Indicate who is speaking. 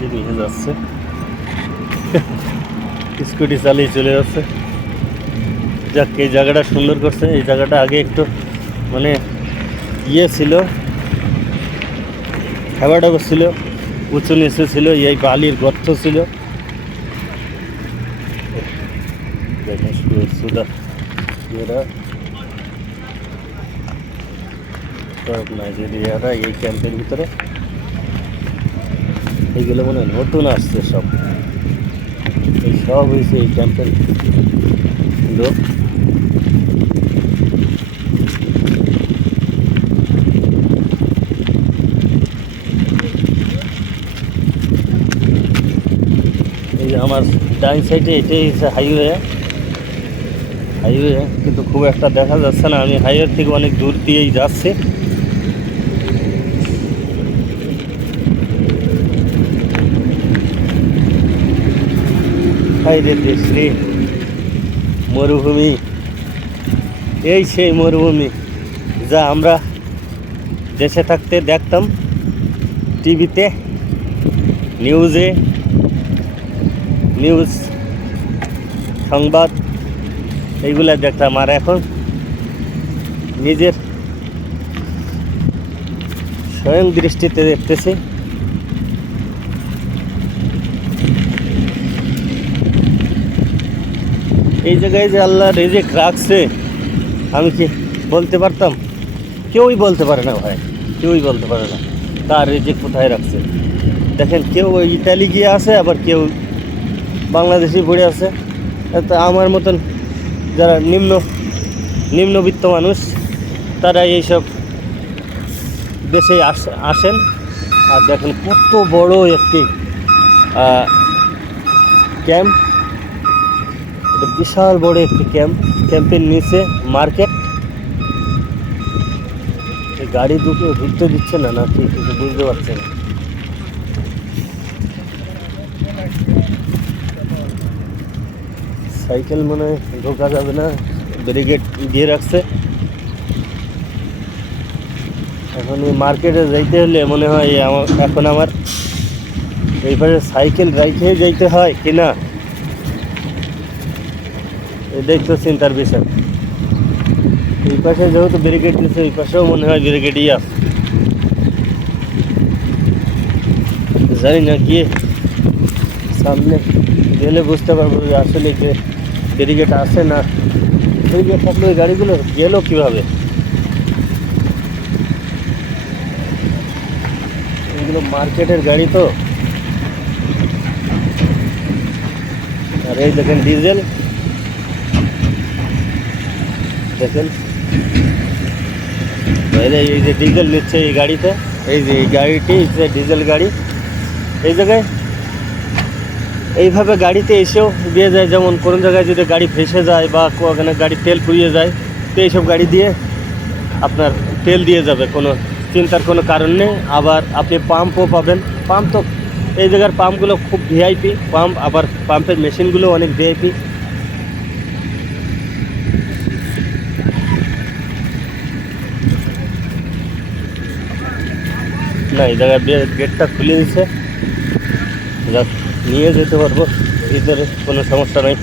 Speaker 1: যে নিয়ে যাচ্ছে। স্কুটি চালিয়ে চলে যাচ্ছে। যাক, এই জায়গাটা সুন্দর করছে। এই জায়গাটা আগে একটু মানে ইয়ে ছিল খাবারটা ছিল, উঁচু নিচু ছিল, এই বালির গর্ত ছিল। নাইজেরিয়ারা এই ক্যাম্পের ভিতরে। এইগুলো মনে হয় নতুন আসছে সব। এই সব হয়েছে এই ক্যাম্পের লোক আমার ডাইন সাইডে এটাই হচ্ছে হাইওয়ে হাইওয়ে কিন্তু খুব একটা দেখা যাচ্ছে না। আমি হাইওয়ে থেকে অনেক দূর দিয়েই যাচ্ছি। হাই রে দেশ রে মরুভূমি, এই সেই মরুভূমি যা আমরা দেশে থাকতে দেখতাম টিভিতে, নিউজে, নিউজ, সংবাদ, এইগুলা দেখতাম। আর এখন নিজের স্বয়ং দৃষ্টিতে দেখতেছি এই জায়গায় যে আল্লাহ রেজেক রাখছে, আমি কি বলতে পারতাম? কেউই বলতে পারে না ভাই, কেউই বলতে পারে না। তার রেজেক কোথায় রাখছে? দেখেন, কেউ ইতালি গিয়ে আছে, আবার কেউ বাংলাদেশি পড়ে আছে। তা আমার মতন যারা নিম্ন, নিম্নবিত্ত মানুষ তারা এইসব দেশে আস- আসেন। আর দেখেন কত বড় একটি ক্যাম্প বিশাল বড় একটি ক্যাম্প, ক্যাম্পের নিচে মার্কেট। এই গাড়ি দুটো ঢুকতে দিচ্ছে না নাকি কিছু বুঝতে পারছে না। সাইকেল মনে ঢোকা যাবে না, ব্যারিকেড দিয়ে রাখছে। এখন এই মার্কেটে যাইতে হলে মনে হয় আমার, এখন আমার, এই পাশে সাইকেল রাইখে যাইতে হয় কি না? এটাই তো চিন্তার বিষয়। এই পাশে যেহেতু ব্যারিকেড দিচ্ছে এই পাশেও মনে হয় ব্যারিকেডই আছে। জানি না গিয়ে সামনে গেলে বুঝতে পারব যে আসলে যে ব্যারিকেড আছে না। ব্যারিকেড থাকলে ওই গাড়িগুলো, গেলো কীভাবে? এগুলো মার্কেটের গাড়ি তো। আর এই দেখেন ডিজেল দেখেন। এই যে ডিজেল নিচ্ছে এই গাড়িতে। এই যে এই গাড়িটি হচ্ছে ডিজেল গাড়ি। এই জায়গায় এইভাবে গাড়িতে এসেও দিয়ে যায়। যেমন কোনো জায়গায় যদি গাড়ি ফেসে যায় বা ওখানে গাড়ি তেল ফুরিয়ে যায়, তো এইসব গাড়ি দিয়ে আপনার তেল দিয়ে যাবে। কোনো চিন্তার কোনো কারণ নেই। আবার আপনি পাম্পও পাবেন। পাম্প তো এই জায়গার পাম্পগুলো খুব ভিআইপি পাম্প আবার পাম্পের মেশিনগুলো অনেক ভিআইপি না এই জায়গায় গেটটা খুলে দিছে। নিয়ে যেতে পারব। ভিতরে কোনো সমস্যা নাই।